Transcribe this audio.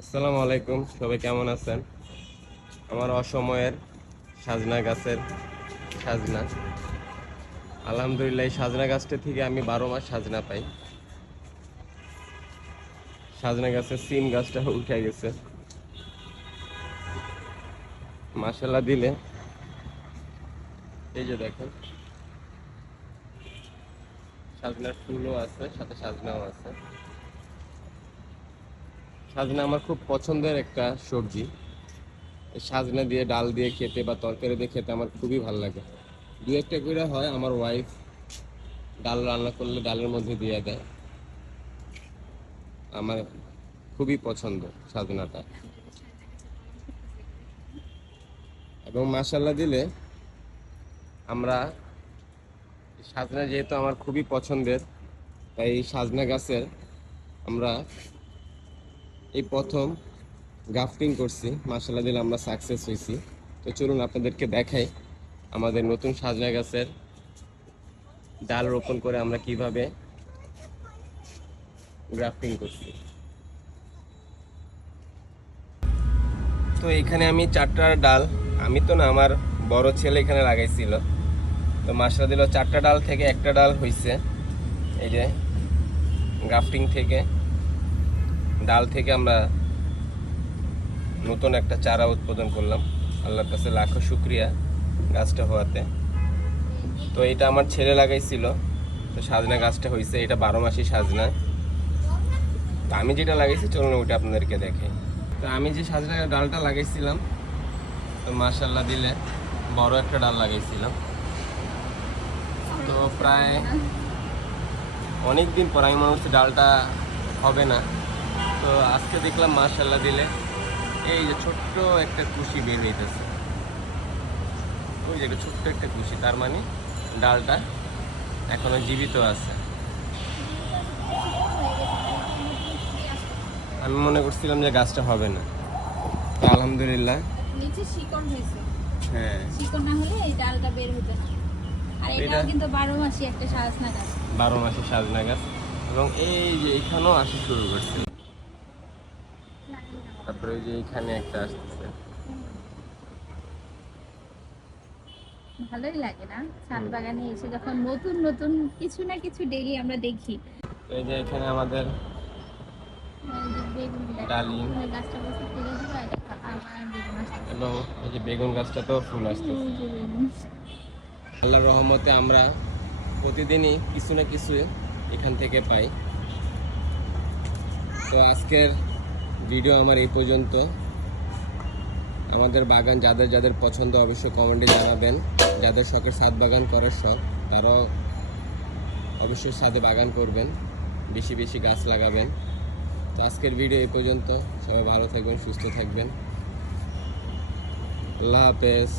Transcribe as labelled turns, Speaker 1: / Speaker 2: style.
Speaker 1: আসসালামু আলাইকুম, সবাই কেমন আছেন? আমার অসময়ের সাজনা গাছের সাজনা। আলহামদুলিল্লাহ, এই সাজনা গাছটা থেকে আমি বারো মাস সাজনা পাই। সাজনা গাছের সিম গাছটা উঠে গেছে। মাসাল্লাহ দিলে। এই যে দেখেন। সাজনার ফুলও আছে, সাথে সাজনাও আছে। সাজনা আমার খুব পছন্দের একটা সবজি। সাজনা দিয়ে ডাল দিয়ে খেতে বা তরকারি দিয়ে খেতে আমার খুবই ভালো লাগে। দু একটা করে হয়, আমার ওয়াইফ ডাল রান্না করলে ডালের মধ্যে দিয়ে দেয়। আমার খুবই পছন্দ সাজনাটা। এবং মাসাল্লা দিলে আমরা সাজনা যেহেতু আমার খুবই পছন্দের, তাই এই সাজনা গাছের আমরা এই প্রথম গ্রাফটিং করছি। মাসাল্লাহ দিলে আমরা সাকসেস হয়েছি তো চলুন আপনাদেরকে দেখাই আমাদের নতুন সাজনা গাছের ডাল রোপণ করে আমরা কীভাবে গ্রাফটিং করছি। তো এখানে আমি চারটা ডাল, আমি তো না, আমার বড় ছেলে এখানে লাগাইছিল। তো মাসা দিল চারটা ডাল থেকে একটা ডাল হইছে। এই যে গ্রাফটিং থেকে। ডাল থেকে আমরা নতুন একটা চারা উৎপাদন করলাম। আল্লাহর কাছে লাখো শুক্রিয়া গাছটা হওয়াতে। তো এটা আমার ছেলে লাগাইছিল। তো সাজনা গাছটা হয়েছে এটা বারো মাসি সাজনা। তো আমি যেটা লাগাইছি, চলুন ওইটা আপনাদেরকে দেখে। তো আমি যে সাজনা ডালটা লাগাইছিলাম, তো মাশাল্লাহ দিলে বড় একটা ডাল লাগাইছিলাম। তো প্রায় অনেক দিন পর, আমি মনে হচ্ছে ডালটা হবে না। তো আজকে দেখলাম মাশাল্লাহ দিলে। এই যে ছোট্ট একটা কুশি বের হইতেছে। ওই যে ছোট্ট একটা কুশি তার মানে ডালটা এখনও জীবিত আছে। আমি মনে করছিলাম যে গাছটা হবে না। আলহামদুলিল্লাহ।
Speaker 2: নিচে শিকড় হয়েছে।
Speaker 1: হ্যাঁ।
Speaker 2: শিকড় না হলে এই ডালটা বের হতো না। আর এটাও কিন্তু বারো মাসি একটা সাজনা গাছ।
Speaker 1: বারো মাসে সাজনা গাছ। এবং এই যে এখানেও আসা শুরু করছে। তারপরে ওই যে এখানে একটা আসতেছে।
Speaker 2: ভালোই লাগে না? ছাদ বাগানে এসে যখন নতুন নতুন কিছু না কিছু ডেলি আমরা দেখি।
Speaker 1: তো এই যে এখানে আমাদের ডালিম।
Speaker 2: গাছটা বেগুন আসতেছে।
Speaker 1: এবং এই যে বেগুন গাছটাতেও ফুল আসতেছে
Speaker 2: এই
Speaker 1: আল্লাহর রহমতে আমরা প্রতিদিনই কিছু না কিছু এখান থেকে পাই। তো আজকের ভিডিও আমার এই পর্যন্ত। আমাদের বাগান যাদের যাদের পছন্দ অবশ্যই কমেন্টে জানাবেন। যাদের শখের সাদ বাগান করার শখ, তারাও অবশ্যই সাদে বাগান করবেন। বেশি বেশি গাছ লাগাবেন। তো আজকের ভিডিও এই পর্যন্ত। সবাই ভালো থাকবেন, সুস্থ থাকবেন। আল্লাহ হাফেজ।